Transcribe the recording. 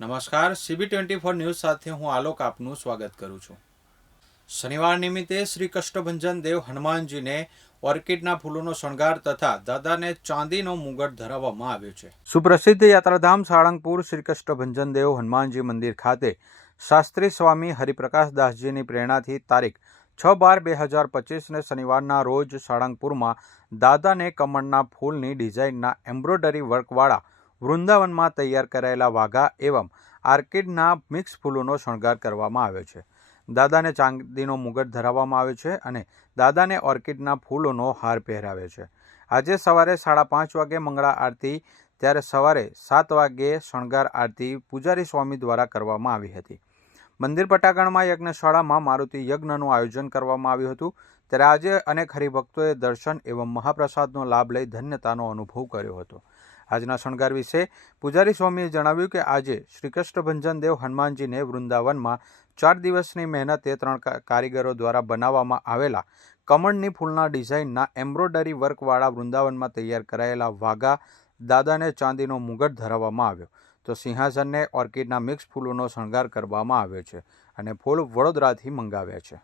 નમસ્કાર CB twenty four news સાથે હું આલોક આપનું સ્વાગત કરું છું. શનિવાર નિમિત્તે શ્રી કષ્ટભંજન દેવ હનુમાનજીને ઓર્કિડના ફૂલોનો શણગાર તથા દાદાને ચાંદીનો મુગટ ધરાવવામાં આવ્યો છે. સુપ્રસિદ્ધ યાત્રાધામ સાળંગપુર શ્રી કષ્ટભંજન દેવ હનુમાનજી મંદિર ખાતે શાસ્ત્રી સ્વામી હરિપ્રકાશ દાસજીની પ્રેરણાથી તારીખ છ બાર બે હજાર પચીસને શનિવારના રોજ સાળંગપુરમાં દાદાને કમળના ફૂલની ડિઝાઇનના એમ્બ્રોઇડરી વર્કવાળા વૃંદાવનમાં તૈયાર કરાયેલા વાઘા એવમ આર્કિડના મિક્સ ફૂલોનો શણગાર કરવામાં આવ્યો છે. દાદાને ચાંદીનો મુગટ ધરાવવામાં આવ્યો છે અને દાદાને ઓર્કિડના ફૂલોનો હાર પહેરાવ્યો છે. આજે સવારે સાડા પાંચ વાગે મંગળા આરતી, ત્યારે સવારે સાત વાગ્યે શણગાર આરતી પૂજારી સ્વામી દ્વારા કરવામાં આવી હતી. મંદિર પટાગણમાં યજ્ઞશાળામાં મારુતિ યજ્ઞનું આયોજન કરવામાં આવ્યું હતું. ત્યારે આજે અનેક હરિભક્તોએ દર્શન એવં મહાપ્રસાદનો લાભ લઈ ધન્યતાનો અનુભવ કર્યો હતો. આજના શણગાર વિશે પૂજારી સ્વામીએ જણાવ્યું કે આજે શ્રી ભંજન દેવ હનુમાનજીને વૃંદાવનમાં ચાર દિવસની મહેનતે ત્રણ કારીગરો દ્વારા બનાવવામાં આવેલા કમળની ફૂલના ડિઝાઇનના એમ્બ્રોઇડરી વર્કવાળા વૃંદાવનમાં તૈયાર કરાયેલા વાઘા દાદાને ચાંદીનો મુગટ ધરાવવામાં આવ્યો. તો સિંહાસનને ઓર્કિડના મિક્સ ફૂલોનો શણગાર કરવામાં આવ્યો છે અને ફૂલ વડોદરાથી મંગાવ્યા છે.